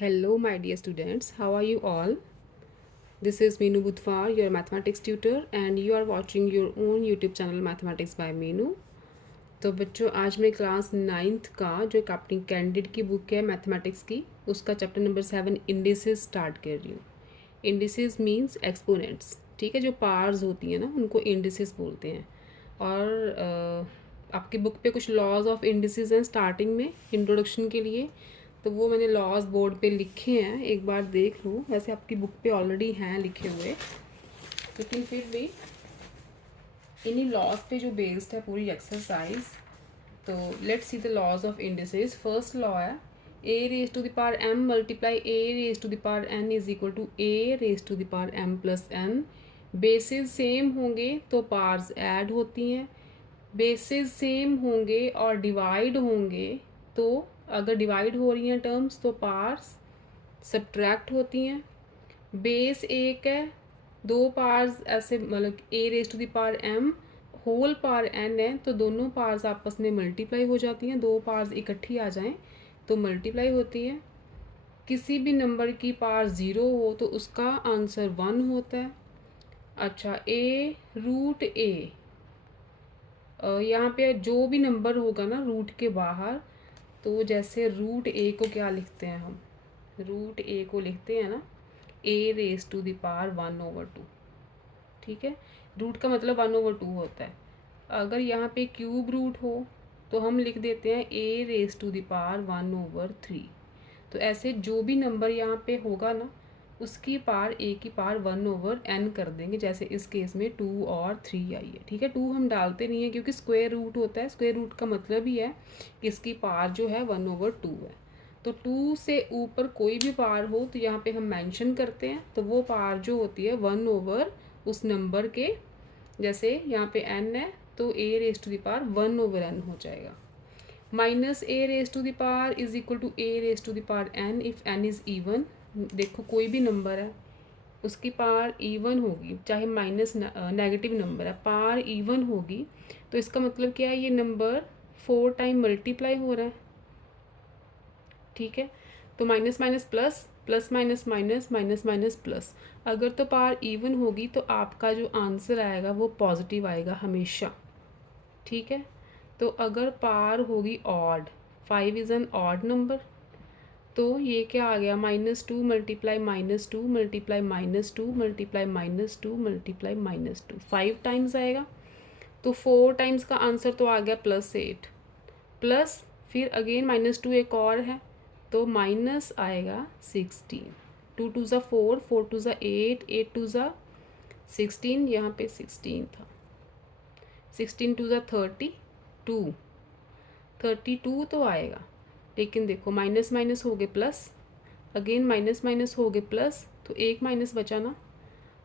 Hello, my dear students. How are you all? This is Meenu Budhwar, your mathematics tutor, and you are watching your own YouTube channel Mathematics by Meenu. तो बच्चों, आज मैं class 9th का जो अपनी candid की book है mathematics की, उसका चैप्टर नंबर 7 इंडिसेस स्टार्ट कर रही हूँ। इंडिसेस मीन्स एक्सपोनेंट्स, ठीक है। जो पार्स होती हैं ना, उनको इंडिसेस बोलते हैं। और आपकी बुक पे कुछ लॉज ऑफ इंडिसेस हैं स्टार्टिंग में, इंट्रोडक्शन के लिए। तो वो मैंने लॉज बोर्ड पे लिखे हैं, एक बार देख लो। वैसे आपकी बुक पे ऑलरेडी हैं लिखे हुए, लेकिन फिर भी इन्हीं लॉज पे जो बेस्ड है पूरी एक्सरसाइज। तो let's see the laws of indices. First law है A raise to the power M multiply A raise to the power N is equal to A raise to the power M plus N. Basis same होंगे तो parse add होती हैं, basis same होंगे और divide होंगे तो अगर divide हो रही हैं टर्म्स तो पार्स सब्ट्रैक्ट होती हैं। बेस एक है, दो पार्स ऐसे मतलब A raise to the power M whole power N है, तो दोनों पार्स आपस में मल्टीप्लाई हो जाती हैं। दो पार्स इकट्ठी आ जाएं तो मल्टीप्लाई होती है। किसी भी नंबर की पावर ज़ीरो हो तो उसका आंसर 1 होता है। अच्छा, ए रूट ए, यहाँ पे जो भी नंबर होगा ना रूट के बाहर, तो जैसे रूट ए को क्या लिखते हैं हम, रूट ए को लिखते हैं ना ए रेज टू द पावर 1/2, ठीक है। रूट का मतलब 1/2 होता है। अगर यहाँ पे क्यूब रूट हो तो हम लिख देते हैं ए रेज टू द पावर 1/3। तो ऐसे जो भी नंबर यहाँ पे होगा ना, उसकी पार ए की पार 1/n कर देंगे। जैसे इस केस में 2 और 3 आई है, ठीक है। 2 हम डालते नहीं है क्योंकि स्क्वायर रूट होता है। स्क्वायर रूट का मतलब ही है कि इसकी पार जो है 1/2 है। तो 2 से ऊपर कोई भी पार हो तो यहाँ पे हम मेंशन करते हैं, तो वो पार जो होती है 1 उस नंबर के, जैसे यहाँ पे n है तो a raise to the power 1/n हो जाएगा। Minus a raise to the power is equal to A raise to the power n if n is even. देखो कोई भी नंबर है उसकी पावर इवन होगी, चाहे माइनस नेगेटिव नंबर है, पावर इवन होगी। तो इसका मतलब क्या है, ये नंबर 4 टाइम मल्टीप्लाई हो रहा है, ठीक है। तो minus minus plus, plus minus minus, minus minus plus. अगर तो पावर इवन होगी तो आपका जो आंसर आएगा वो पॉजिटिव आएगा हमेशा, ठीक है। तो अगर पावर होगी odd, 5 is an odd number, तो ये क्या आ गया, -2 multiply -2 multiply -2 multiply -2 multiply -2, 5 times आएगा। तो 4 टाइम्स का आंसर तो आ गया +8, प्लस फिर अगेन -2 एक और है तो माइनस आएगा 16। 2 2 ज़ा 4, 4 2 ज़ा 8, 8 2 ज़ा 16, यहाँ पे 16 था। 16 2 ज़ा 32, 32 तो आएगा। लेकिन देखो माइनस माइनस हो गए प्लस, अगेन माइनस माइनस हो गए प्लस, तो एक माइनस बचा ना।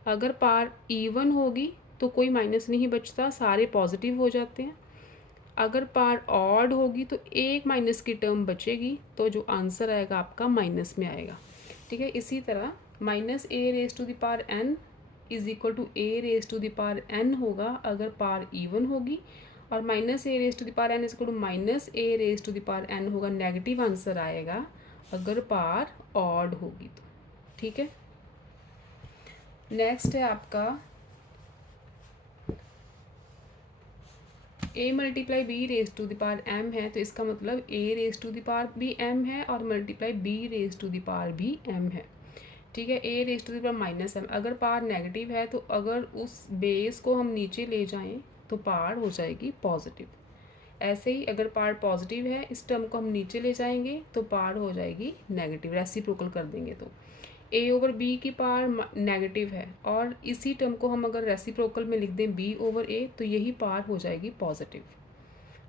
अगर पार इवन होगी तो कोई माइनस नहीं बचता, सारे पॉजिटिव हो जाते हैं। अगर पार ऑड होगी तो एक माइनस की टर्म बचेगी, तो जो आंसर आएगा आपका माइनस में आएगा, ठीक है। इसी तरह minus a raise to the power N is equal to A raise to the power n होगा अगर पार इवन होगी, और minus a raise to the power N is equal to minus a raise to the power n होगा, negative answer आएगा अगर पार odd होगी तो, ठीक है। नेक्स्ट है आपका a multiply b raise to the power m है, तो इसका मतलब a raise to the power भी m है और multiply b raise to the power भी m है, ठीक है। a raise to the power -m, अगर पावर नेगेटिव है तो अगर उस बेस को हम नीचे ले जाएं तो पावर हो जाएगी पॉजिटिव। ऐसे ही अगर पावर पॉजिटिव है, इस टर्म को हम नीचे ले जाएंगे तो पावर हो जाएगी नेगेटिव, रेसिप्रोकल कर देंगे तो a/b की पावर नेगेटिव है, और इसी टर्म को हम अगर रेसिप्रोकल में लिख दें b/a तो यही पावर हो जाएगी पॉजिटिव,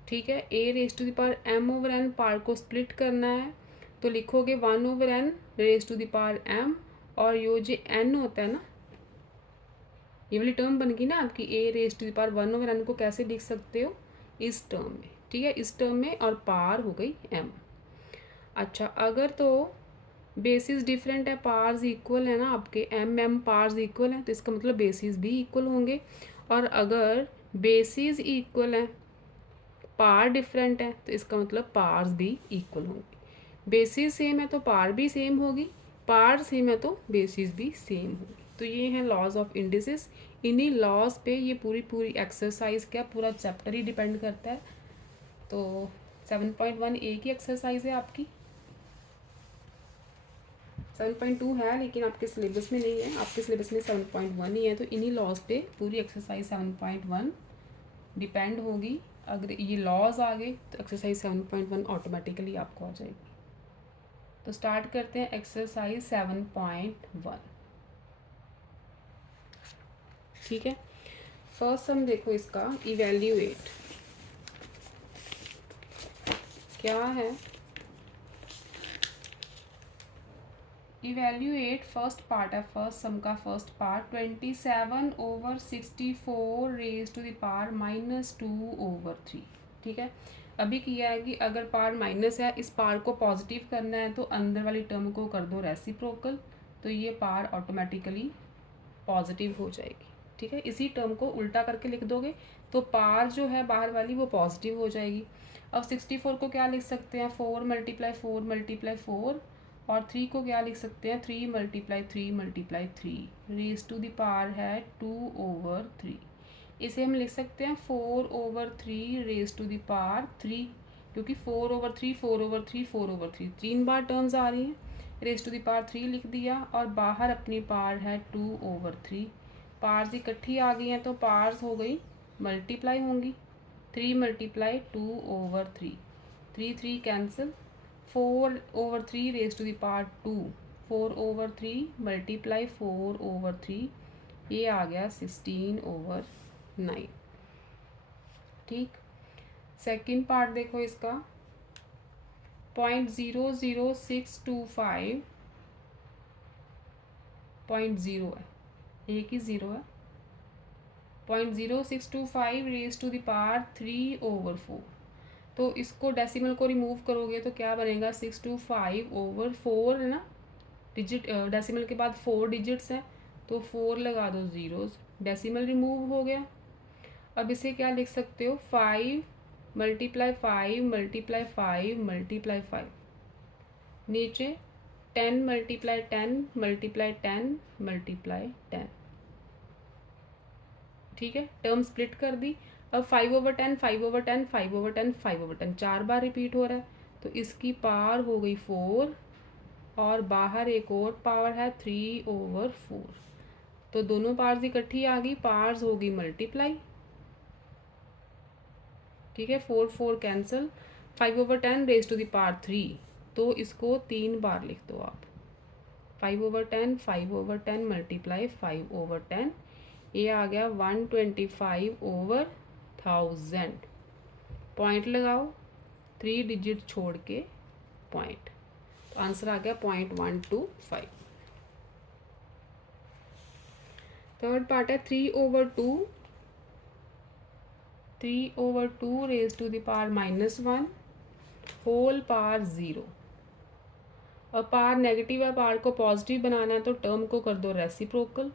ठीक है। a raise to the power m/n, power को स्प्लिट करना है तो लिखोगे 1/n raise to the power m, और यो जो n होता है ना, ये वाली टर्म बन गई ना आपकी a raise to the power 1/n को कैसे लिख सकते हो, इस टर्म में, ठीक है, इस टर्म में, और पावर हो गई m। अच्छा, अगर तो बेसिस डिफरेंट है, पार्स इक्वल है ना आपके, m पार्स इक्वल है तो इसका मतलब बेसिस भी इक्वल होंगे, और अगर बेसिस इक्वल है पार डिफरेंट है तो इसका मतलब पार्स भी इक्वल होंगे। बेसिस सेम है तो पार भी सेम होगी, पार सेम है तो बेसिस भी सेम होगी। तो ये हैं लॉज ऑफ इंडिसेस। इन्हीं लॉज पे ये पूरी पूरी एक्सरसाइज क्या पूरा चैप्टर ही डिपेंड करता है। तो 7.1 एक ही एक्सरसाइज है आपकी, 7.2 है लेकिन आपके सिलेबस में नहीं है, आपके सिलेबस में 7.1 ही है। तो इन्हीं लॉज पे पूरी एक्सरसाइज 7.1 डिपेंड होगी। अगर ये लॉज आ गए तो एक्सरसाइज 7.1 ऑटोमेटिकली आपको आ जाएगी। तो स्टार्ट करते हैं एक्सरसाइज 7.1। ठीक है, फर्स्ट हम देखो इसका इवेल्यूएट क्या है। इवेल्यूएट फर्स्ट पार्ट है, फर्स्ट सम का first part 27/64 raise to the power -2/3। ठीक है, अभी किया है कि अगर पावर माइनस है, इस पावर को पॉजिटिव करना है तो अंदर वाली टर्म को कर दो रेसिप्रोकल, तो ये पावर ऑटोमेटिकली पॉजिटिव हो जाएगी। ठीक है, इसी टर्म को उल्टा करके लिख दोगे तो पावर जो है बाहर वाली वो पॉजिटिव हो जाएगी। अब 64 को क्या लिख सकते हैं, 4 × 4 × 4, और 3 को क्या लिख सकते हैं, 3 × 3 × 3 रेज टू द पावर है 2/3। इसे हम लिख सकते हैं 4/3 रेज टू द पावर 3, क्योंकि 4/3 4/3 4/3 तीन बार टर्म्स आ रही हैं। रेज टू द पावर 3 लिख दिया और बाहर अपनी पावर है 2/3। पार्स इकट्ठी आ गई हैं तो पार्स हो गई मल्टीप्लाई होंगी, 3 × 2/3, 3 cancel, 4/3 raise to the power 2, 4/3 multiply 4/3, ये आ गया 16/9। ठीक, सेकंड पार्ट देखो इसका 0.00625 0 है, एक ही ज़ीरो है, 0.0625 रेज टू द पावर 3/4। तो इसको डेसिमल को रिमूव करोगे तो क्या बनेगा, 625/4 है ना, डिजिट डेसिमल के बाद 4 डिजिट्स हैं तो 4 लगा दो ज़ीरोज़, डेसिमल रिमूव हो गया। अब इसे क्या लिख सकते हो, 5 × 5 × 5 × 5, नीचे 10 × 10 × 10 × 10। ठीक है, टर्म स्प्लिट कर दी। अब 5/10 5/10 5/10 5/10 4 बार रिपीट हो रहा है, तो इसकी पावर हो गई 4 और बाहर एक और पावर है 3/4। तो दोनों पावर्स इकट्ठी आ गई, पावर्स होगी मल्टीप्लाई। ठीक है, 4 4 cancel, 5/10 raise to the power 3, तो इसको 3 बार लिख दो आप, 5/10 5/10 मल्टीप्लाई 5/10, ये आ गया 125/1000। पॉइंट लगाओ, 3 डिजिट छोड़ के पॉइंट, तो आंसर आ गया 0.125। थर्ड पार्ट है 3/2 raise to the power -1 whole power 0। अब पावर नेगेटिव है, पावर को पॉजिटिव बनाना है तो टर्म को कर दो रेसिप्रोकल।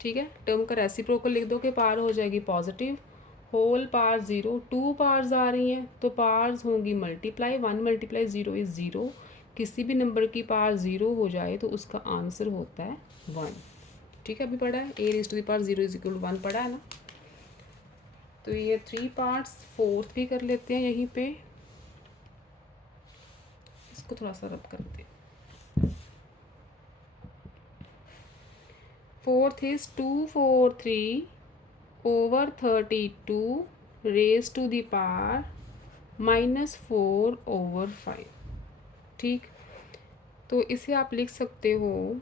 ठीक है, टर्म का रेसिप्रोकल लिख दो कि पावर हो जाएगी पॉजिटिव, होल पावर 0, 2 पावर्स आ रही हैं तो पावर्स होंगी मल्टीप्लाई, 1 × 0 इज़ 0। किसी भी नंबर की पावर 0 हो जाए तो उसका आंसर होता है 1। ठीक है, अभी पढ़ा है a raise to the power 0 = 1 पढ़ा है ना। तो ये 3 पार्ट्स, फोर्थ भी कर लेते हैं यहीं पे, इसको थोड़ा सा रब करते हैं। Fourth is 243/32 raise to the power -4/5। ठीक, तो इसे आप लिख सकते हो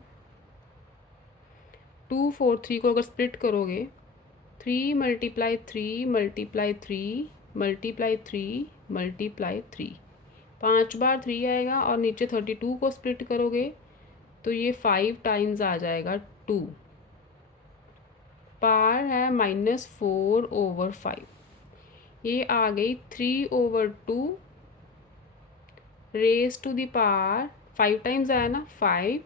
243 को अगर स्प्लिट करोगे 3 × 3 × 3 × 3 × 3, 5 बार 3 आएगा, और नीचे 32 को स्प्लिट करोगे तो ये 5 टाइम्स आ जाएगा 2, पावर है -4/5, ये आ गई 3/2 raise to the power, 5 times आया ना 5,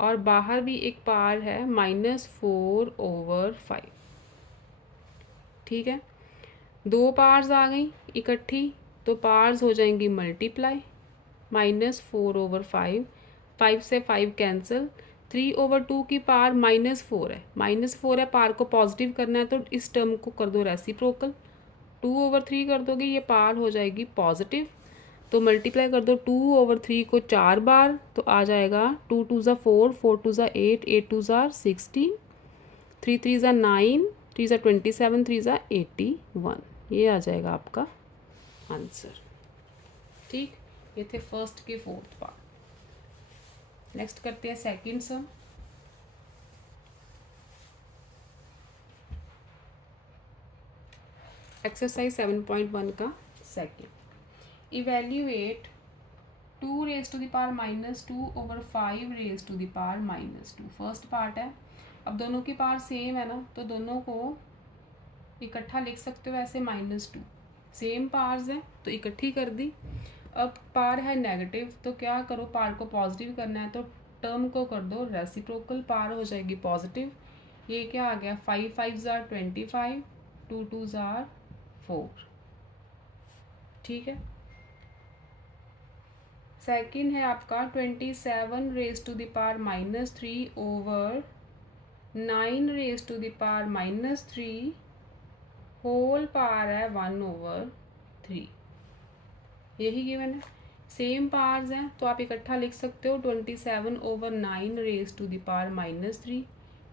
और बाहर भी एक पावर है -4/5। ठीक है, 2 पावर्स आ गई इकट्ठी तो पावर्स हो जाएंगी मल्टीप्लाई, -4/5, 5 से 5 कैंसिल, 3/2 की पावर -4 है, -4 है, पावर को पॉजिटिव करना है तो इस टर्म को कर दो रेसिप्रोकल, 2/3 कर दोगे ये पावर हो जाएगी पॉजिटिव, तो मल्टीप्लाई कर दो 2/3 को 4 बार तो आ जाएगा 2 2 ज़ा 4, 4 2 ज़ा 8, 8 2 ज़ा 16, 3 3 ज़ा 9, 3 ज़ा 27, 3 ज़ा 81, ये आ जाएगा आपका आंसर। ठीक, ये थे फर्स्ट के फोर्थ पार्ट। नेक्स्ट करते हैं सेकंड सम। एक्सरसाइज 7.1 का सेकंड, इवेल्यूएट 2^-2 फर्स्ट पार्ट है। अब दोनों की पावर सेम है ना, तो दोनों को इकट्ठा लिख सकते हो ऐसे -2, सेम पावर्स है तो इकट्ठी कर दी। अब पावर है नेगेटिव तो क्या करो, पावर को पॉजिटिव करना है तो टर्म को कर दो रेसिप्रोकल, पावर हो जाएगी पॉजिटिव। ये क्या आ गया, 5 5 ज़ार 25, 2 2 ज़ार 4। ठीक है, सेकंड है आपका 27^3/9^3 होल पावर है 1/3, यही गिवन है। सेम पावर्स हैं तो आप इकट्ठा लिख सकते हो 27/9^3,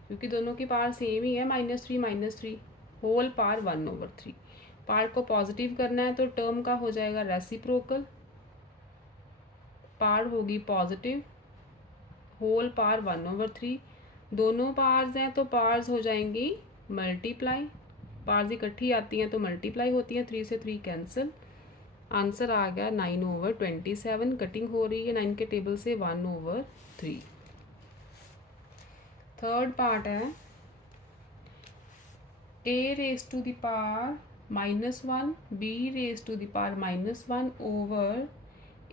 क्योंकि दोनों की पावर सेम ही है, -3 होल पावर 1/3। पावर को पॉजिटिव करना है तो टर्म का हो जाएगा रेसिप्रोकल, पावर होगी पॉजिटिव, होल पावर 1/3। दोनों पावर्स हैं तो पावर्स हो जाएंगी मल्टीप्लाई, पावर्स इकट्ठी आती हैं तो मल्टीप्लाई होती हैं, 3 से 3 कैंसिल। आंसर आ गया 9/27, कटिंग हो रही है 9 के टेबल से 1/3। थर्ड पार्ट है a⁻⁻1 b⁻⁻1 over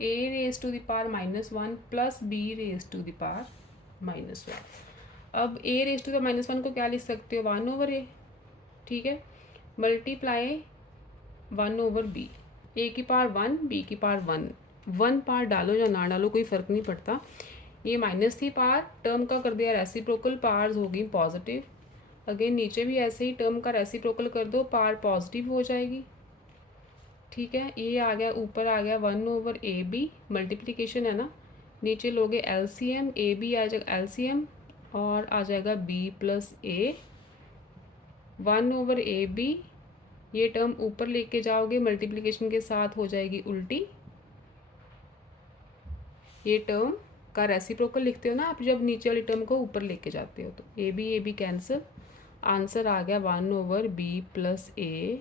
a⁻⁻1 plus b⁻⁻1। अब a⁻⁻1 को क्या लिख सकते हो, 1/a, ठीक है, मल्टीप्लाई 1/b, a की पावर 1, b की पावर 1, 1 पावर डालो या ना डालो कोई फ़र्क नहीं पड़ता। ये माइनस थी पावर, टर्म का कर दिया रेसिप्रोकल, पावर्स होगी पॉजिटिव। अगेन नीचे भी ऐसे ही टर्म का रेसिप्रोकल कर दो, पावर पॉजिटिव हो जाएगी। ठीक है, ये आ गया, ऊपर आ गया 1/ab, मल्टीप्लिकेशन है ना, नीचे लोगे एलसीएम, ए बी आ जाएगा एलसीएम और आ जाएगा b + a, 1/ab, ये टर्म ऊपर लेके जाओगे मल्टीप्लिकेशन के साथ हो जाएगी उल्टी। ये टर्म का रेसिप्रोकल लिखते हो ना आप जब नीचे वाली टर्म को ऊपर लेके जाते हो, तो ए बी कैंसिल, आंसर आ गया 1/b + a।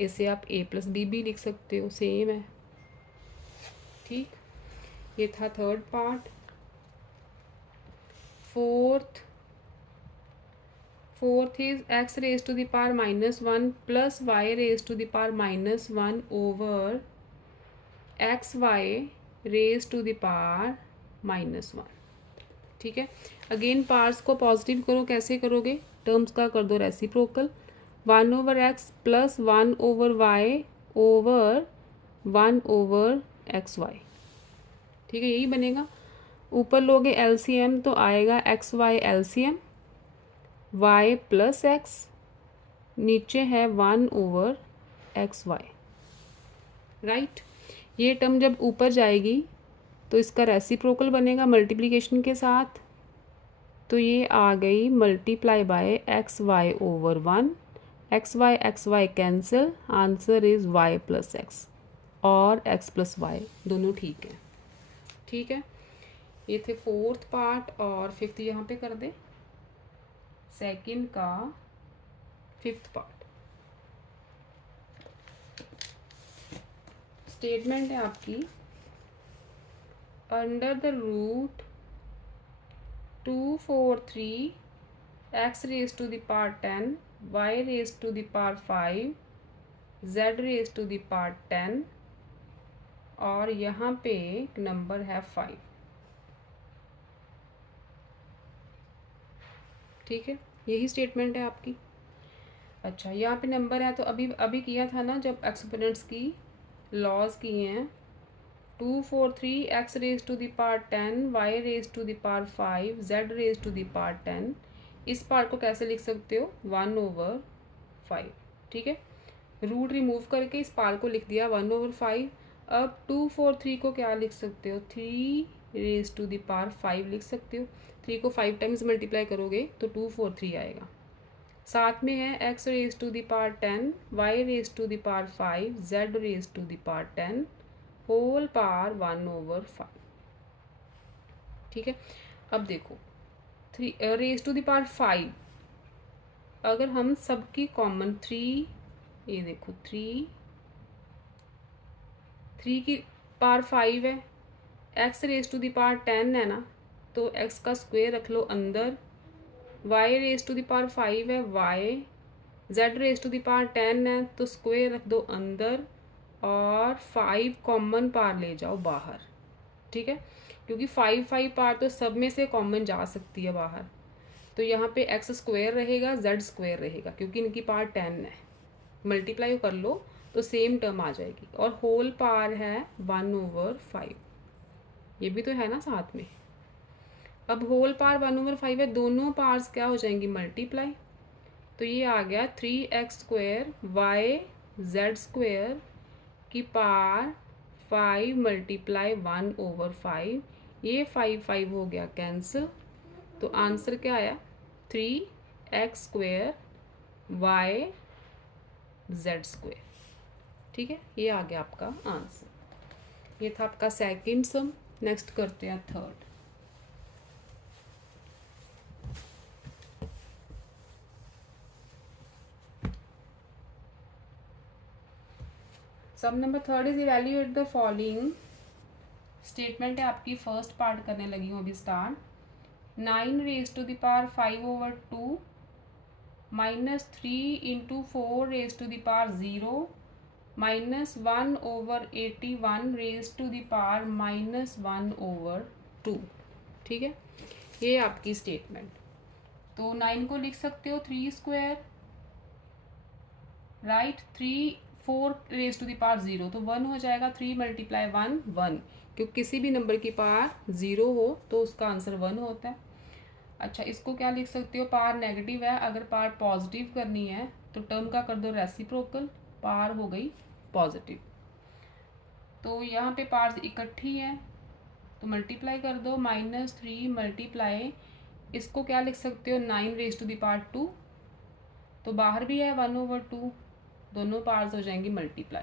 इसे आप a + b भी लिख सकते हो, सेम है। ठीक, ये था third part. Fourth is x⁻⁻1 plus y⁻⁻1 over xy⁻⁻1। ठीक है, अगेन पार्ट्स को पॉजिटिव करो, कैसे करोगे, टर्म्स का कर दो reciprocal, 1/x plus 1/y over 1/xy। ठीक है, यही बनेगा। ऊपर लोगे एलसीएम तो आएगा xy एलसीएम, y + x, नीचे है 1/xy, राइट। ये टर्म जब ऊपर जाएगी तो इसका रेसिप्रोकल बनेगा मल्टीप्लिकेशन के साथ, तो ये आ गई multiply by xy/1, xy cancel, answer is y + x और x + y दोनों ठीक है। ठीक है, ये थे फोर्थ पार्ट और फिफ्थ यहाँ पे कर दे, सेकंड का फिफ्थ पार्ट। स्टेटमेंट है आपकी, under the root 243 x⁻10 y⁻5 z⁻10 और यहाँ पे नंबर है 5। ठीक है, यही स्टेटमेंट है आपकी। अच्छा, यहाँ पे नंबर है तो अभी किया था ना जब एक्सपोनेंट्स की लॉज किए हैं, 243 x raise to the power 10 y raise to the power 5 z raise to the power 10। इस पार्ट को कैसे लिख सकते हो 1/5। ठीक है, रूट रिमूव करके इस पार को लिख दिया 1/5। अब 243 को क्या लिख सकते हो 3 रेज टू द पावर 5 लिख सकते हो। 3 को 5 टाइम्स मल्टीप्लाई करोगे तो 243 आएगा। साथ में है x raise to the power 10 y raise to the power 5 z raise to the power 10 whole power 1/5। ठीक है, अब देखो 3 रेज टू द पावर 5, अगर हम सबकी कॉमन 3, ये देखो 3 की पावर 5 है, x raise to the power 10 है ना, तो x का स्क्वायर रख लो अंदर, y raise to the power 5 है y, z raise to the power 10 है तो स्क्वायर रख दो अंदर, और 5 कॉमन पार ले जाओ बाहर। ठीक है, क्योंकि 5 पार तो सब में से कॉमन जा सकती है बाहर, तो यहाँ पे x स्क्वायर रहेगा z स्क्वायर रहेगा, क्योंकि इनकी पार 10 है। मल्टीप्लाई कर लो तो सेम टर्म आ जाएगी, और होल पार है 1/5। ये भी तो है ना साथ में। अब होल पार 1/5 है, दोनों पार्स क्या हो जाएंगी मल्टीप्लाई, तो ये आ गया 3x square y z square की पार 5 मल्टीप्लाई 1/5। ये 5 हो गया कैंसिल, तो आंसर क्या आया 3x square y z square. ठीक है, ये आ गया आपका आंसर। ये था आपका सेकंड सम। नेक्स्ट करते हैं third. Sum number third is evaluate the following. Statement है आपकी, फर्स्ट पार्ट करने लगी हूँ अभी start. 9 raise to the power 5/2 minus 3 into 4 raise to the power 0 minus 1/81 raise to the power -1/2। ठीक है, ये आपकी स्टेटमेंट। तो 9 को लिख सकते हो 3 square, right, 4 raise to the power 0 तो 1 हो जाएगा, 3 मल्टीप्लाई 1 1, क्योंकि किसी भी नंबर की पावर 0 हो तो उसका आंसर 1 होता है। अच्छा, इसको क्या लिख सकते हो, पावर नेगेटिव है, अगर पावर पॉजिटिव करनी है तो टर्म का कर दो रेसिप्रोकल, पावर हो गई पॉजिटिव। तो यहाँ पे पार्स इकट्ठी है तो मल्टीप्लाई कर दो, -3 मल्टीप्लाई, इसको क्या लिख सकते हो 9 रेज टू द पावर 2, तो बाहर भी है 1/2, दोनों पार्स हो जाएंगी multiply.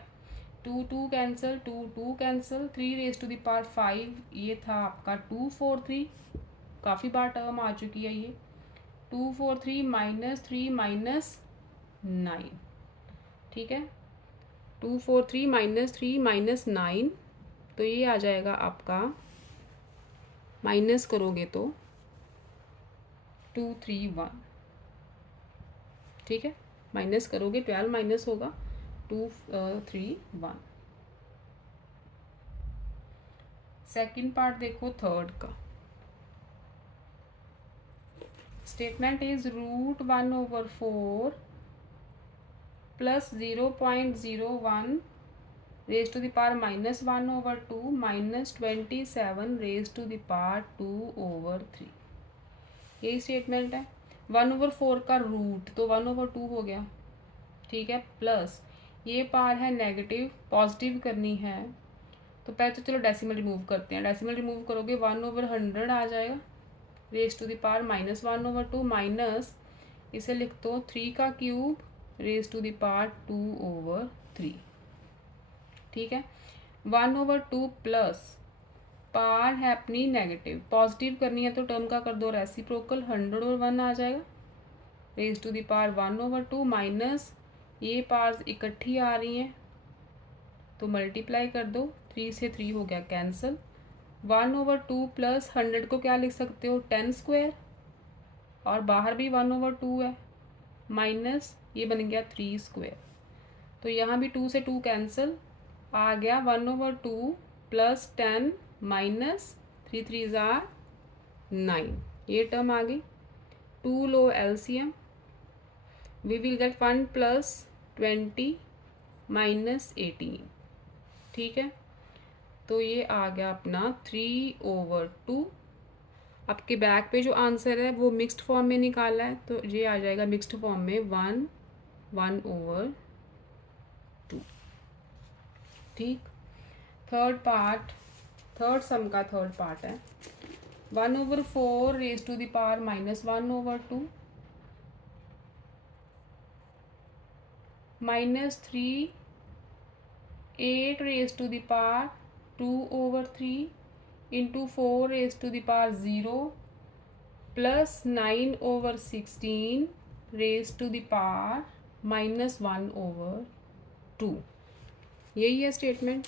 2 cancel, 2 cancel, 3 raise to the power 5, ये था आपका 243, काफ़ी बार टर्म आ चुकी है ये। 243 -3 -9। ठीक है, 243 -3 -9, तो ये आ जाएगा आपका, माइनस करोगे तो 231। ठीक है, माइनस करोगे 12 माइनस होगा 231। सेकंड पार्ट देखो थर्ड का। Statement is √1/4 plus 0.01 raise to the power -1/2 minus 27 raise to the power 2/3। यही स्टेटमेंट है। 1/4 का रूट तो 1/2 हो गया। ठीक है, प्लस ये पावर है नेगेटिव, पॉजिटिव करनी है तो पहले तो चलो डेसिमल रिमूव करते हैं। डेसिमल रिमूव करोगे 1/100 आ जाएगा, raise to the power -1/2 minus, इसे लिख दो 3 का cube raise to the power 2/3। ठीक है, 1/2 प्लस पावर है अपनी नेगेटिव, पॉजिटिव करनी है तो टर्म का कर दो रेसिप्रोकल, 100 और 1 आ जाएगा, raise to the power 1/2 minus, ये पावर्स इकट्ठी आ रही हैं तो मल्टीप्लाई कर दो, 3 से 3 हो गया कैंसिल। 1/2 प्लस 100 को क्या लिख सकते हो 10 स्क्वायर, और बाहर भी 1/2 है, माइनस ये बन गया 3 स्क्वायर, तो यहाँ भी 2 से 2 कैंसिल, आ गया 1/2 प्लस 10 माइनस 3 3 जार 9, ये टर्म आ गई। 2 लो LCM, we will get 1 plus 20 minus 18। ठीक है, तो ये आ गया अपना 3/2। आपके बैक पे जो आंसर है वो मिक्स्ड फॉर्म में निकाला है, तो ये आ जाएगा मिक्स्ड फॉर्म में 1/2। ठीक। थर्ड पार्ट, थर्ड सम का थर्ड पार्ट है 1/4 raise to the power -1/2 -3 8 raise to the power 2/3 into 4 raise to the power 0 plus 9/16 raise to the power -1/2। यही है स्टेटमेंट।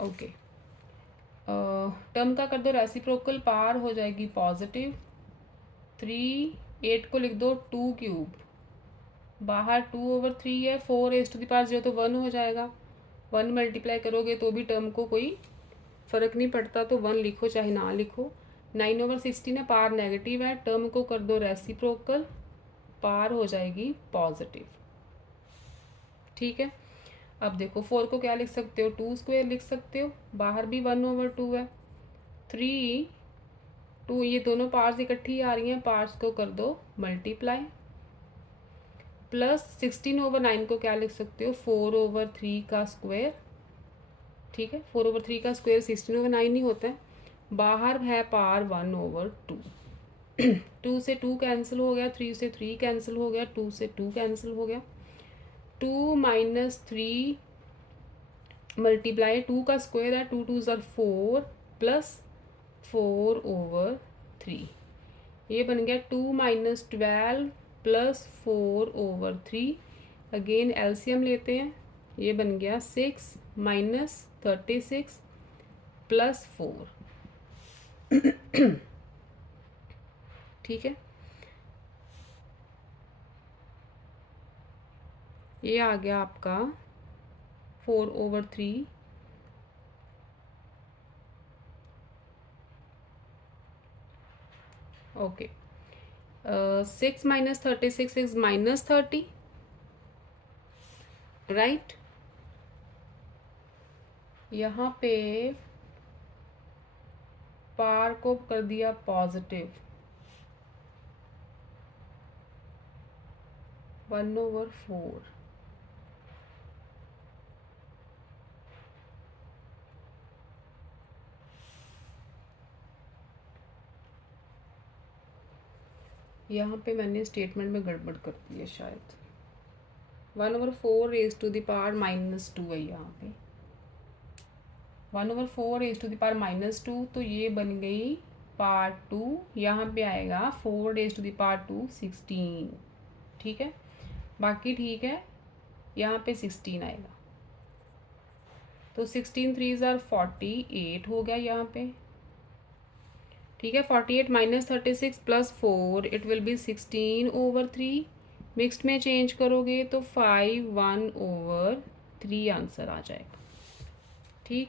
ओके, टर्म का कर दो रेसिप्रोकल, पावर हो जाएगी पॉजिटिव। 8 को लिख दो 2³ बाहर 2/3 है, 4 रेज टू द पावर 0 तो 1 हो जाएगा। 1 मल्टीप्लाई करोगे तो भी टर्म को कोई फ़र्क नहीं पड़ता, तो 1 लिखो चाहे ना लिखो। 9/16 है, पावर नेगेटिव है, टर्म को कर दो रेसिप्रोकल, पावर हो जाएगी पॉजिटिव। ठीक है। अब देखो 4 को क्या लिख सकते हो, 2² लिख सकते हो, बाहर भी 1/2 है। 3 2 ये दोनों पार्ट्स इकट्ठी आ रही हैं, पार्ट्स को कर दो मल्टीप्लाई। प्लस 16/9 को क्या लिख सकते हो, 4/3 का स्क्वायर। ठीक है, 4/3 का स्क्वायर 16/9 ही होता है। बाहर है पावर 1/2। 2 से 2 कैंसिल हो गया, 3 से 3 कैंसिल हो गया, 2 से 2 कैंसिल हो गया। 2 - 3 मल्टीप्लाई 2 का स्क्वायर है, 2 2 4 प्लस 4/3। ये बन गया 2 - 12 प्लस 4/3। अगेन एलसीएम लेते हैं, ये बन गया 6 - 36 प्लस 4। ठीक है, ये आ गया आपका 4/3। Okay, 6 - 36 is -30, right. यहाँ पे पावर को कर दिया पॉजिटिव, 1/4। यहाँ पे मैंने स्टेटमेंट में गड़बड़ कर दी है शायद। 1/4 रेज टू द पावर -2 है यहाँ पे। 1/4 रेज टू द पावर -2, तो ये बन गई पार्ट 2। यहाँ पे आएगा 4 रेज टू द पावर 2 16। ठीक है, बाकी ठीक है, यहाँ पे 16 आएगा, तो 16 3 ज़ार 48 हो गया यहाँ पे। ठीक है, 48 - 36 plus 4 it will be 16/3। Mixed में चेंज करोगे तो 5/1/3 आंसर आ जाएगा। ठीक,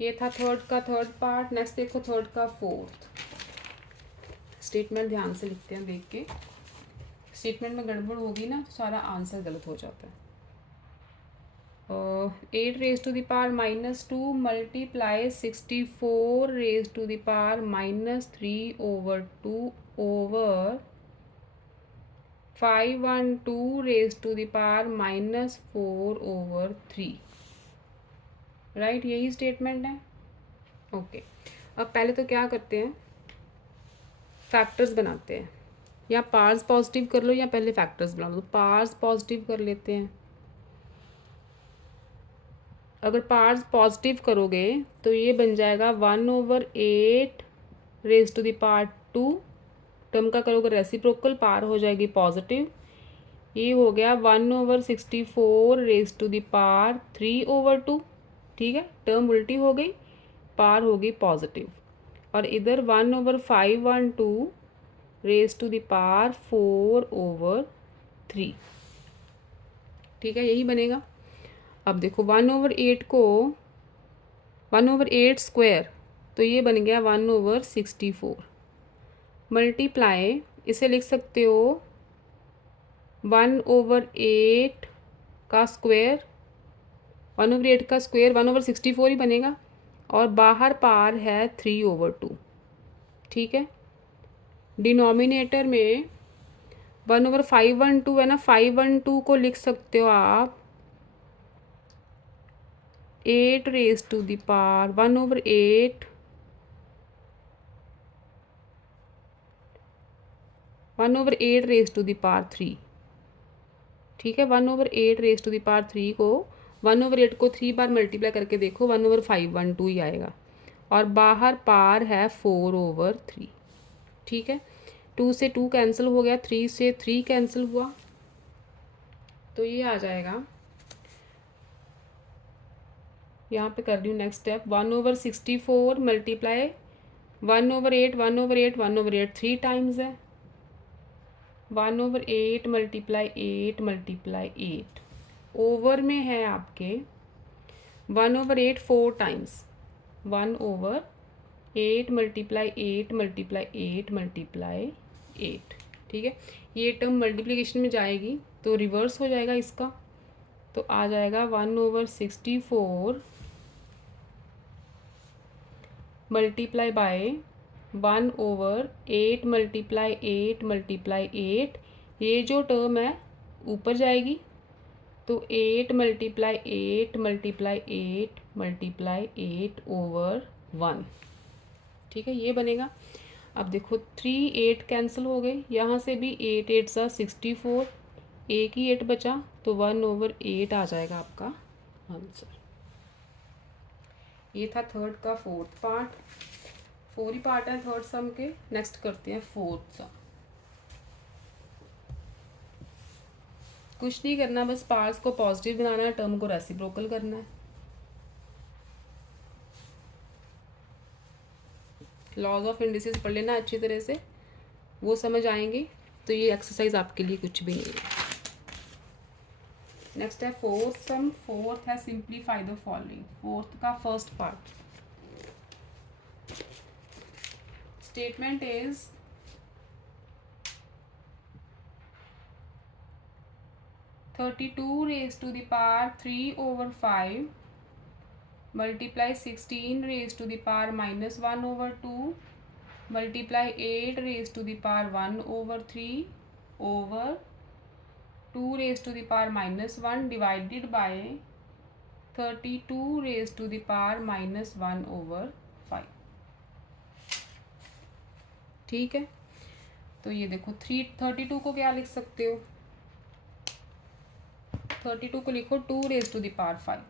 ये था थर्ड का थर्ड पार्ट। नेक्स्ट देखो थर्ड का फोर्थ। स्टेटमेंट ध्यान से लिखते हैं, देख के। स्टेटमेंट में गड़बड़ होगी ना तो सारा आंसर गलत हो जाता है। 8 raise to the power -2 multiply 64 raise to the power -3/2 over 5/2 raise to the power -4/3। Right, यही स्टेटमेंट है। ओके, अब पहले तो क्या करते हैं, फैक्टर्स बनाते हैं। या पार्स पॉजिटिव कर लो या पहले फैक्टर्स बना लो। पार्स पॉजिटिव कर लेते हैं। अगर पार्स पॉजिटिव करोगे तो ये बन जाएगा 1/8 raise to the power 2। Term का करोगे रेसिप्रोकल, पार हो जाएगी पॉजिटिव। ये हो गया 1/64 रेज टू द पावर 3/2। ठीक है, टर्म उल्टी हो गई, पार होगी पॉजिटिव। और इधर 1/5/2 रेज टू द पावर 4/3। ठीक है, यही बनेगा। अब देखो 1/8 को 1/8 स्क्वायर, तो ये बन गया 1/64 मल्टीप्लाई, इसे लिख सकते हो 1/8 का स्क्वायर 1/8 का स्क्वायर 1/64 ही बनेगा, और बाहर पार है 3/2। ठीक है, डिनोमिनेटर में 1/512 है ना, 512 को लिख सकते हो आप 8 raise to the power 1/8 1/8 raise to the power 3। ठीक है, 1/8 रेज टू द पावर 3 को 1/8 को 3 बार मल्टीप्लाई करके देखो 1/512 ही आएगा, और बाहर पार है 4/3। ठीक है, 2 से 2 कैंसिल हो गया, 3 से 3 कैंसिल हुआ, तो ये आ जाएगा। यहाँ पे कर रही हूँ नेक्स्ट स्टेप, 1/64 मल्टीप्लाई 1/8 1/8 1/8 3 टाइम्स है, 1/8 मल्टीप्लाई 8 मल्टीप्लाई 8 ओवर में है आपके 1/8 4 टाइम्स, 1/8 मल्टीप्लाई 8 मल्टीप्लाई 8 मल्टीप्लाई 8। ठीक है, ये टर्म मल्टीप्लिकेशन में जाएगी तो रिवर्स हो जाएगा इसका, तो आ जाएगा 1/64 मल्टीप्लाई बाय 1/8 मल्टीप्लाई 8 मल्टीप्लाई 8। ये जो टर्म है ऊपर जाएगी, तो 8 मल्टीप्लाई 8 मल्टीप्लाई 8 मल्टीप्लाई 8/1। ठीक है, ये बनेगा। अब देखो 3 8 कैंसिल हो गए, यहाँ से भी 8 8 सा 64, एक ही 8 बचा, तो 1/8 आ जाएगा आपका आंसर। ये था थर्ड का फोर्थ पार्ट, 4 ही पार्ट है थर्ड सम के। नेक्स्ट करते हैं फोर्थ सम। कुछ नहीं करना, बस पार्ट्स को पॉजिटिव बनाना है, टर्म को रेसिप्रोकल करना है। लॉज ऑफ इंडिसेस पढ़ लेना अच्छी तरह से, वो समझ आएंगे तो ये एक्सरसाइज आपके लिए कुछ भी नहीं है। नेक्स्ट है फोर्थ सम। फोर्थ है सिंप्लीफाई द फॉलोइंग, फोर्थ का first part. Statement is 32 raised to the power 3/5 multiply 16 raised to the power -1/2 multiply 8 raised to the power 1/3 over 2 raised to the power -1 divided by 32 raised to the power -1/5। ठीक है, तो ये देखो 32 को क्या लिख सकते हो, 32 को लिखो 2 रेज टू द पावर 5,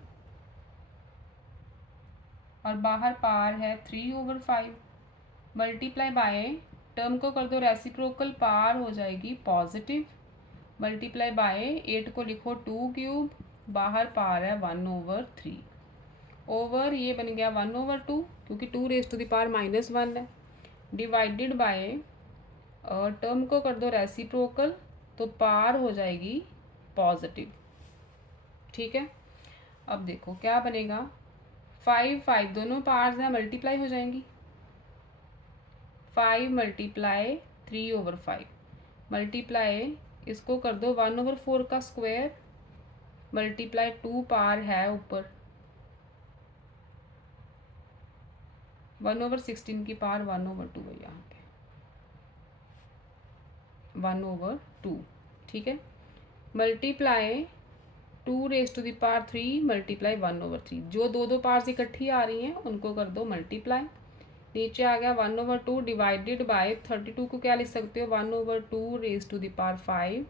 और बाहर पावर है 3/5 मल्टीप्लाई बाय, टर्म को कर दो रेसिप्रोकल, पावर हो जाएगी पॉजिटिव, मल्टीप्लाई बाय 8 को लिखो 2 क्यूब, बाहर पावर है 1/3 ओवर, ये बन गया 1/2 क्योंकि 2 रेज टू द पावर -1 है, डिवाइडेड बाय, टर्म को कर दो रेसिप्रोकल तो पावर हो जाएगी पॉजिटिव। ठीक है, अब देखो क्या बनेगा, 5 5 दोनों पार्ट्स हैं मल्टीप्लाई हो जाएंगी, 5 मल्टीप्लाई 3/5 मल्टीप्लाई, इसको कर दो 1/4 का स्क्वायर मल्टीप्लाई 2 पावर है ऊपर 1/16 की पावर 1/2 है यहाँ पे 1/2। ठीक है, multiply 2 raise to the power 3 multiply 1/3, जो दो पार्ट्स इकट्ठी आ रही हैं उनको कर दो मल्टीप्लाई, नीचे आ गया 1/2 डिवाइडेड बाय 32 को क्या लिख सकते हो 1/2 रेज टू द पावर 5,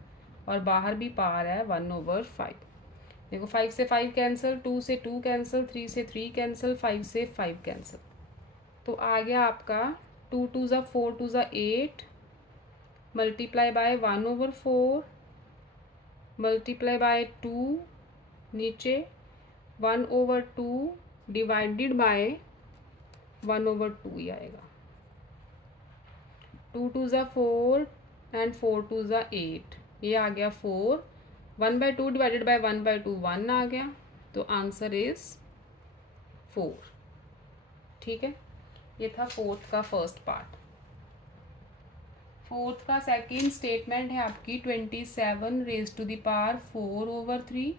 और बाहर भी पावर है 1/5। देखो 5 से 5 कैंसिल, 2 से 2 कैंसिल, 3 से 3 कैंसिल, 5 से 5 कैंसिल, तो आ गया आपका 2 2 ज़ा 4 2 ज़ा 8 मल्टीप्लाई बाय 1/4 मल्टीप्लाई बाय 2, नीचे 1/2 डिवाइडेड बाय 1/2 ही आएगा, 2 2 ज़ा 4 एंड 4 2 ज़ा 8, ये आ गया 4, 1/2 डिवाइडेड बाय 1/2 1 आ गया, तो आंसर इज 4। ठीक है, ये था फोर्थ का फर्स्ट पार्ट। फोर्थ का सेकंड स्टेटमेंट है आपकी 27 raise to the power 4/3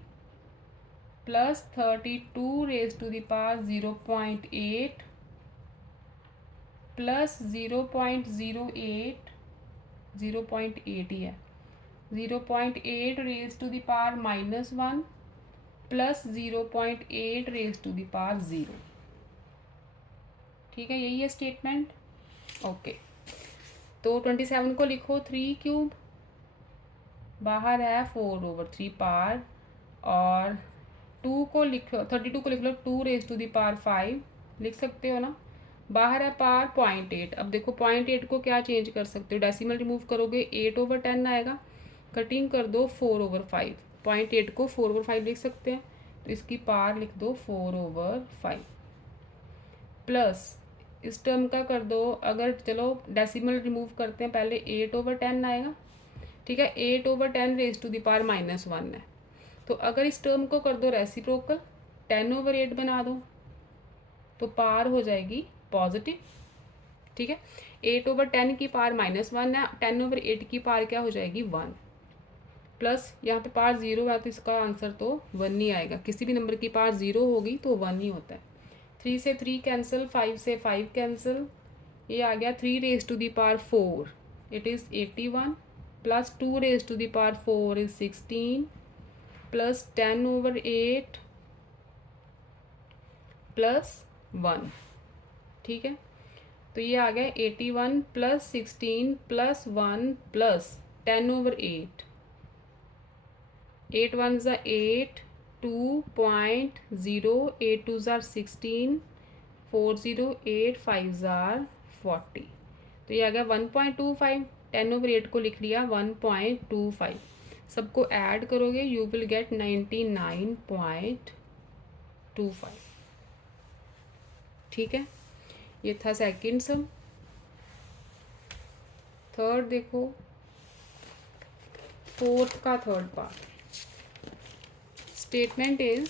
plus 32 raise to the power 0.8 plus 0.08 0.8 ही है 0.8 raise to the power -1 plus 0.8 raise to the power 0। ठीक है, यही है स्टेटमेंट। ओके, तो 27 को लिखो 3 क्यूब, बाहर है 4/3 पावर, और 2 को लिखो 32 को लिख लो 2 रेज टू द पावर 5, लिख सकते हो ना। बाहर है पावर 0.8। अब देखो 0.8 को क्या चेंज कर सकते हो, डेसिमल रिमूव करोगे 8/10 आएगा, कटिंग कर दो 4/5। 0.8 को 4/5 लिख सकते हैं, तो इसकी पावर लिख दो 4/5 प्लस इस टर्म का कर दो, अगर चलो डेसिमल रिमूव करते हैं पहले 8/10 आएगा। ठीक है, 8/10 रेज टू द पावर -1 है, तो अगर इस टर्म को कर दो रेसिप्रोकल 10/8 बना दो तो पावर हो जाएगी पॉजिटिव। ठीक है, 8/10 की पावर -1 है, 10/8 की पावर क्या हो जाएगी 1, प्लस यहाँ पे पावर 0 है तो इसका आंसर तो 1 ही आएगा। किसी भी नंबर की पावर 0 होगी तो 1 ही होता है। 3 से 3 कैंसिल, 5 से 5 कैंसिल, ये आ गया 3 raise to the power 4, it is 81, plus 2 raise to the power 4 is 16, प्लस 10/8 प्लस 1। ठीक है, तो ये आ गया 81 प्लस 16 प्लस 1 प्लस 10/8, 8 1 ज़ा 8, 2.0, 8 2 ज़ा 16, 408, 5 ज़ा 40, तो ये आ गया 1.25। 10/8 को लिख लिया 1.25, सबको ऐड करोगे यू विल गेट 99.25। ठीक है, ये था सेकंड सम। थर्ड देखो, फोर्थ का third part. Statement is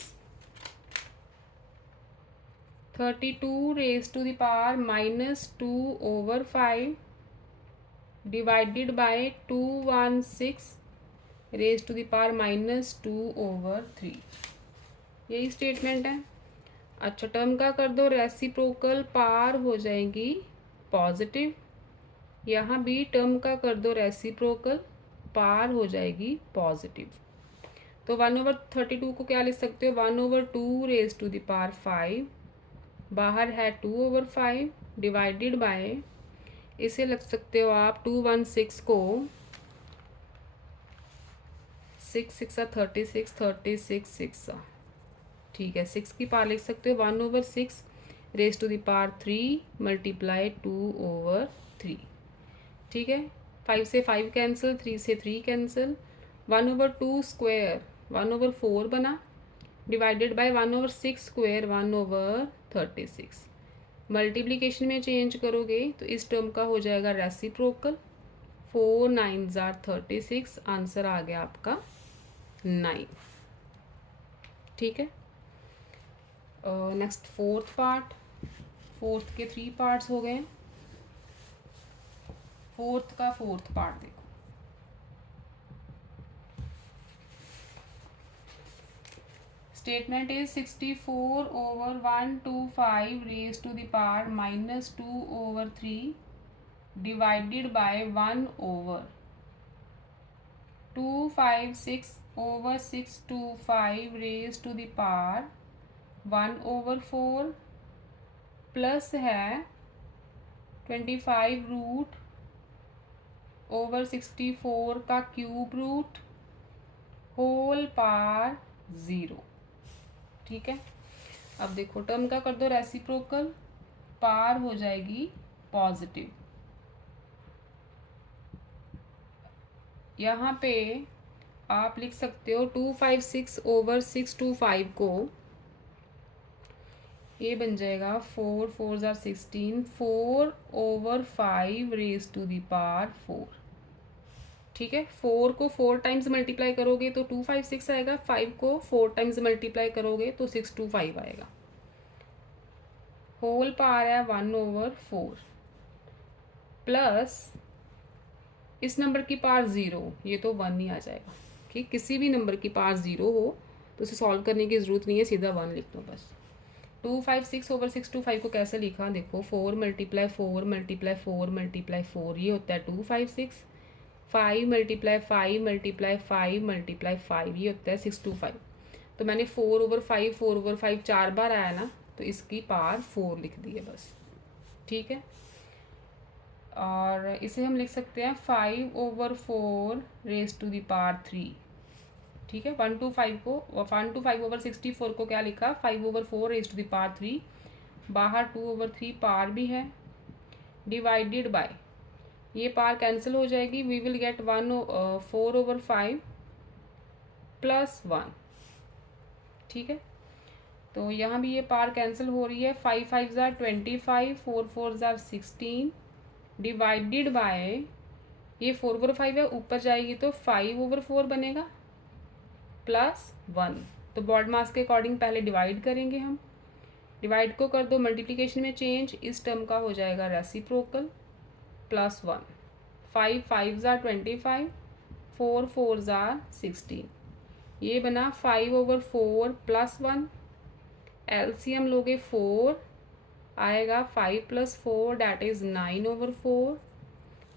32 raise to the power -2/5 divided by 216 raise to the power -2/3, यही स्टेटमेंट है। अच्छा, टर्म का कर दो रेसिप्रोकल, पावर हो जाएगी पॉजिटिव। यहाँ भी टर्म का कर दो रेसिप्रोकल, पावर हो जाएगी पॉजिटिव। तो 1/32 को क्या लिख सकते हो, 1/2 रेज टू द पावर 5, बाहर है 2/5 डिवाइडेड बाय, इसे लग सकते हो आप 216 को 6 6 36 36 6, ठीक है 6 की पावर लिख सकते हो 1/6 raise to the power 3 multiply 2/3। ठीक है, 5 से 5 कैंसिल, 3 से 3 कैंसिल, 1/2 स्क्वायर 1/4 बना, डिवाइडेड बाय 1/6 स्क्वायर 1/36। मल्टीप्लिकेशन में चेंज करोगे तो इस टर्म का हो जाएगा रेसिप्रोकल, 4 9 ज़ार 36, आंसर आ गया आपका 9। ठीक है, नेक्स्ट फोर्थ पार्ट। फोर्थ के 3 पार्ट्स हो गए। फोर्थ का फोर्थ पार्ट देखो, statement is 64/125 raise to the power -2/3 divided by 1/256/625 raise to the power 1/4 plus है 25√/64 का क्यूब रूट होल पावर 0। ठीक है, अब देखो टर्म का कर दो रेसिप्रोकल, पावर हो जाएगी पॉजिटिव। यहाँ पे आप लिख सकते हो 256/625 को, ये बन जाएगा 4 4 ज़ार 16, 4/5 रेज टू द पावर 4। ठीक है, 4 को 4 टाइम्स मल्टीप्लाई करोगे तो 256 आएगा, 5 को 4 टाइम्स मल्टीप्लाई करोगे तो 625 आएगा। होल पावर है 1/4 प्लस इस नंबर की पावर 0, ये तो 1 ही आ जाएगा कि किसी भी नंबर की पावर 0 हो तो उसे सॉल्व करने की ज़रूरत नहीं है, सीधा 1 लिख दो बस। 256/625 को कैसे लिखा, देखो 4 × 4 × 4 × 4 ये होता है 256। 5 × 5 × 5 × 5 ये होता है 625। तो मैंने 4/5 4/5 4 बार आया ना, तो इसकी पावर 4 लिख दी है बस, ठीक है। और इसे हम लिख सकते हैं 5/4 रेज़ टू द पावर 3, ठीक है। 1/5 को 1/5/64 को क्या लिखा, 5/4 रेज़ टू द पावर 3, बाहर 2/3 पावर भी है, डिवाइडेड बाय, ये पावर कैंसिल हो जाएगी, वी विल गेट 4/5 प्लस 1, ठीक है। तो यहाँ भी ये पावर कैंसिल हो रही है, 5 5 ज़ार 25, 4 4 ज़ार 16, डिवाइडेड बाय, ये 4/5 है, ऊपर जाएगी तो 5/4 बनेगा प्लस 1। तो बॉड मास के अकॉर्डिंग पहले डिवाइड करेंगे हम, डिवाइड को कर दो मल्टीप्लिकेशन में चेंज, इस टर्म का हो जाएगा रेसिप्रोकल प्लस 1। 5 5 ज़ार 25, 4 4 ज़ार 16, ये बना 5/4 प्लस 1। एलसीएम लोगे 4 आएगा, 5 + 4 डैट इज़ 9/4।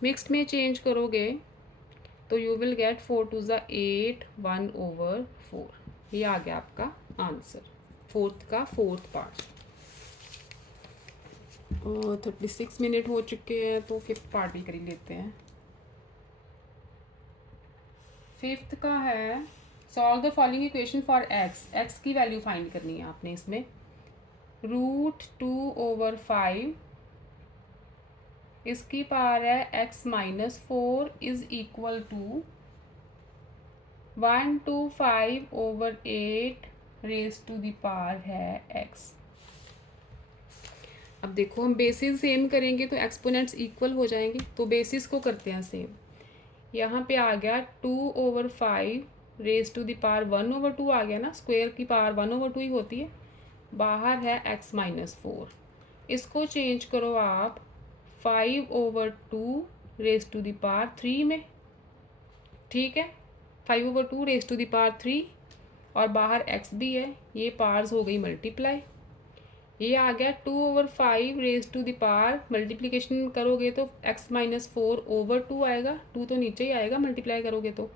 मिक्स्ड में चेंज करोगे तो यू विल गेट 4 2 ज़ा 8 1/4। ये आ गया आपका आंसर, फोर्थ का फोर्थ पार्ट। 36 मिनट हो चुके हैं, तो फिफ्थ पार्ट भी कर ही लेते हैं। फिफ्थ का है solve the following equation for x की वैल्यू फाइंड करनी है आपने इसमें। √2/5 इसकी पावर है x-4 is equal to 125/8 raise to the power है x। अब देखो हम बेसिस सेम करेंगे तो एक्सपोनेंट्स इक्वल हो जाएंगे, तो बेसिस को करते हैं सेम। यहाँ पे आ गया 2/5 रेज़ टू द पावर 1/2 आ गया ना, स्क्वायर की पावर 1/2 ही होती है, बाहर है x-4। इसको चेंज करो आप 5/2 रेज़ टू द पावर 3 में, ठीक है। 5/2 रेज़ टू द पावर 3 और बाहर x भी है, ये पावर्स हो गई मल्टीप्लाई, ये आ गया 2/5 raise to the power, multiplication करोगे तो x-4/2 आएगा, 2 तो नीचे ही आएगा मल्टीप्लाई करोगे तो।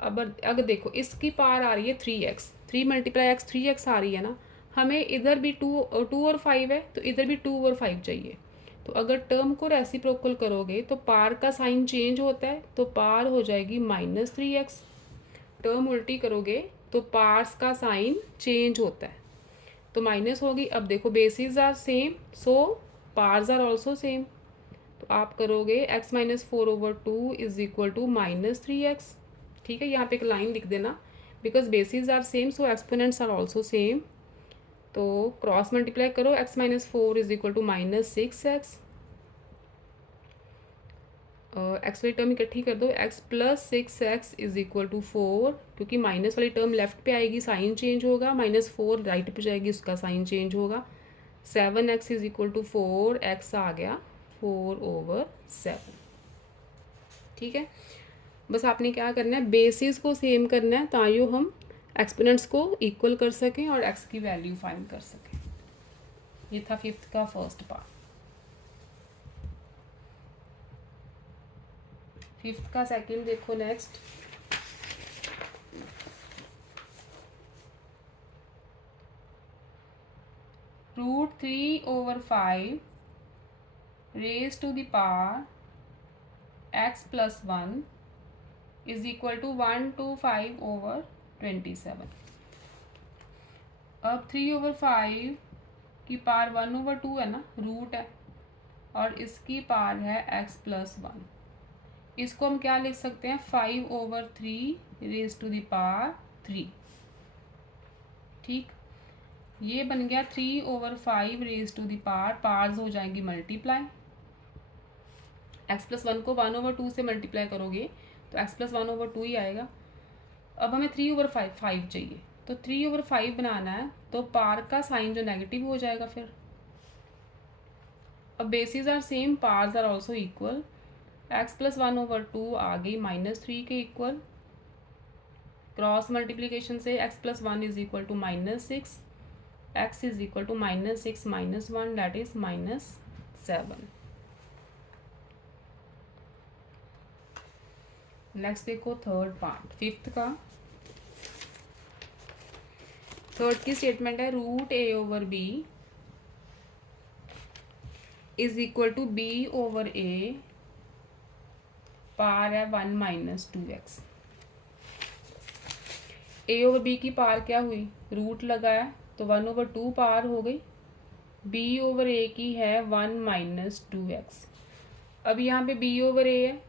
अब अगर देखो इसकी पावर आ रही है 3x, 3 × x 3x आ रही है ना, हमें इधर भी 2 और 5 है, तो इधर भी 2 और 5 चाहिए। तो अगर टर्म को रेसिप्रोकल करोगे तो पावर का साइन चेंज होता है, तो पावर हो जाएगी -3x। टर्म उल्टी करोगे तो पावर्स का साइन चेंज होता है, तो माइनस होगी। अब देखो basis are same, so powers are also same, तो आप करोगे x-4/2 is equal to -3x, ठीक है। यहाँ पे एक लाइन लिख देना, because basis are same so exponents are also same. तो क्रॉस मल्टीप्लाई करो, x-4 is equal to -6x, x वाली टर्म इकट्ठी कर दो, x + 6x is equal to 4, क्योंकि माइनस वाली टर्म लेफ्ट पे आएगी साइन चेंज होगा, -4 राइट पे जाएगी उसका साइन चेंज होगा। 7x is equal to 4, x आ गया 4/7, ठीक है। बस आपने क्या करना है, बेसिस को सेम करना है ताकि हम एक्सपोनेंट्स को इक्वल कर सकें और x की वैल्यू फाइंड कर सकें। ये था फिफ्थ का फर्स्ट पार्ट। फिफ्थ का सेकंड देखो next. √3/5 raise to the power x + 1 is equal to 125/27। अब 3/5 की पावर 1/2 है ना, रूट है, और इसकी पावर है x + 1। इसको हम क्या लिख सकते हैं, 5/3 रेज़ टू द पावर 3, ठीक। ये बन गया 3/5 raise to the power, powers हो जाएंगी मल्टीप्लाई, x + 1 को 1/2 से मल्टीप्लाई करोगे तो x + 1/2 ही आएगा। अब हमें 3/5 चाहिए, तो 3/5 बनाना है, तो पावर का साइन जो नेगेटिव हो जाएगा फिर। अब basis are same, powers are also equal, x + 1/2 आ गई -3 के इक्वल, क्रॉस मल्टीप्लीकेशन से x+1 is equal to -6, x is equal to -6 -1 that is -7। Next देखो थर्ड पार्ट, फिफ्थ का। थर्ड की स्टेटमेंट है √a/b is equal to b/a, पार है 1 - 2x। a/b की पार क्या हुई, रूट लगाया तो 1/2 पार हो गई। b/a की है 1 - 2x। अब यहाँ पे b/a है,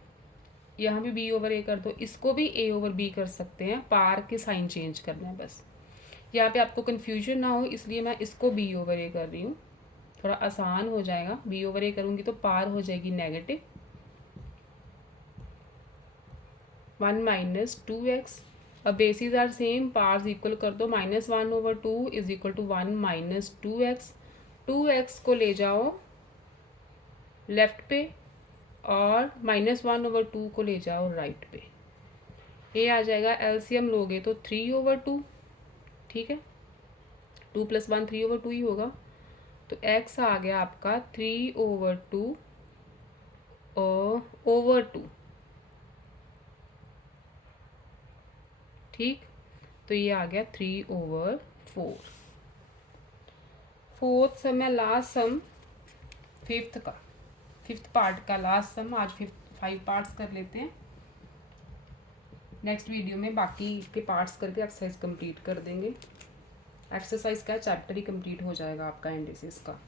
यहाँ भी b/a कर दो, इसको भी a/b कर सकते हैं, पार के साइन चेंज करना है बस। यहाँ पे आपको कन्फ्यूजन ना हो इसलिए मैं इसको b/a कर रही हूँ, थोड़ा आसान हो जाएगा। b/a करूँगी तो पार हो जाएगी नेगेटिव 1 - 2x। अब basis are same, powers equal कर दो, -1/2 is equal to 1 - 2x। 2x को ले जाओ लेफ्ट पे और -1/2 को ले जाओ राइट पे। ये आ जाएगा, एलसीएम लोगे तो 3/2, ठीक है, 2 + 1 3/2 ही होगा। तो x आ गया आपका 3/2 over 2, ठीक। तो ये आ गया 3/4। फोर्थ सम है, लास्ट सम फिफ्थ का, फिफ्थ पार्ट का लास्ट सम। आज 5 पार्ट्स कर लेते हैं, नेक्स्ट वीडियो में बाकी के पार्ट्स करके एक्सरसाइज कंप्लीट कर देंगे। एक्सरसाइज का चैप्टर ही कंप्लीट हो जाएगा आपका इंडिसेस का।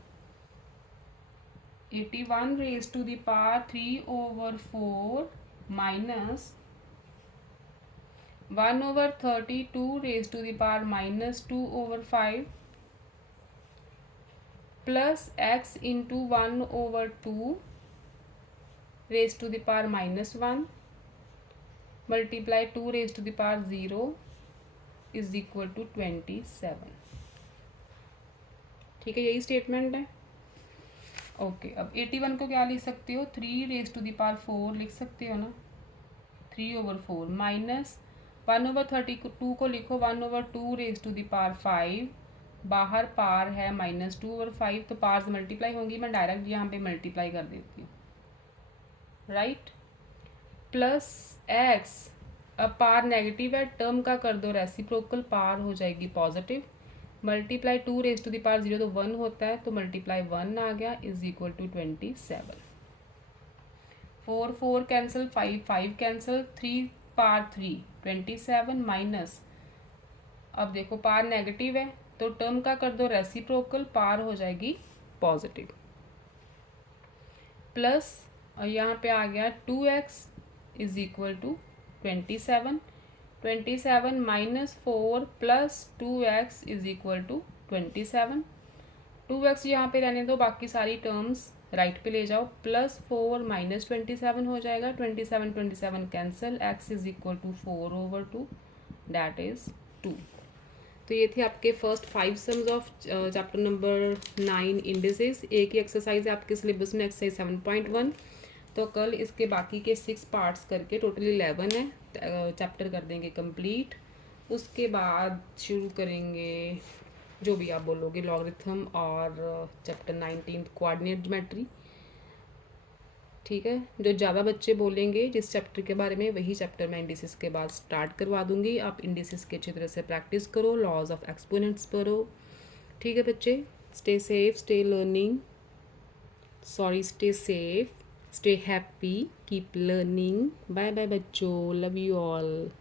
81 raised to the power 3/4 minus 1/32 raised to the power -2/5 plus x into 1/2 raised to the power -1 multiply 2 raised to the power 0 is equal to 27। ठीक है, यही स्टेटमेंट है। ओके, अब 81 को क्या लिख सकते हो, 3 raised to the power 4 लिख सकते हो ना, 3/4 माइनस 1/32 को लिखो 1/2 raised to the power 5, बाहर पार है -2/5, तो पार्स मल्टीप्लाई होंगी, मैं डायरेक्ट यहाँ पे मल्टीप्लाई कर देती हूँ, राइट। प्लस x, अब पार नेगेटिव है, टर्म का कर दो रेसिप्रोकल, पार हो जाएगी positive. Multiply 2 raised to the power 0 तो 1 होता है, तो मल्टीप्लाई 1 आ गया is equal to 27। 4 4 cancel, 5 5 cancel, 3 power 3 27 minus, अब देखो पार नेगेटिव है तो टर्म का कर दो रेसिप्रोकल, पार हो जाएगी पॉजिटिव। प्लस और यहाँ पे आ गया 2x is equal to 27, 27 minus 4 plus 2x is equal to 27। 2x यहाँ पे रहने दो, बाकी सारी टर्म्स राइट पे ले जाओ, +4 - 27 हो जाएगा, 27 27 cancel, x is equal to 4/2 that is 2। तो ये थे आपके first 5 sums of chapter number 9 indices. एक ही एक्सरसाइज है आपके सिलेबस में, एक्सरसाइज 7.1। तो कल इसके बाकी के 6 पार्ट्स करके टोटल 11 है, चैप्टर कर देंगे कंप्लीट। उसके बाद शुरू करेंगे जो भी आप बोलोगे, लॉगरिथम और चैप्टर 19 कोऑर्डिनेट ज्योमेट्री, ठीक है। जो ज़्यादा बच्चे बोलेंगे जिस चैप्टर के बारे में, वही चैप्टर मैं इंडिसेस के बाद स्टार्ट करवा दूंगी। आप इंडिसेस के अच्छी तरह से प्रैक्टिस करो, लॉज ऑफ एक्सपोनेंट्स पढ़ो, ठीक है बच्चे। Stay safe, stay learning, sorry stay safe, stay happy, keep learning. Bye bye बच्चों, लव यू ऑल।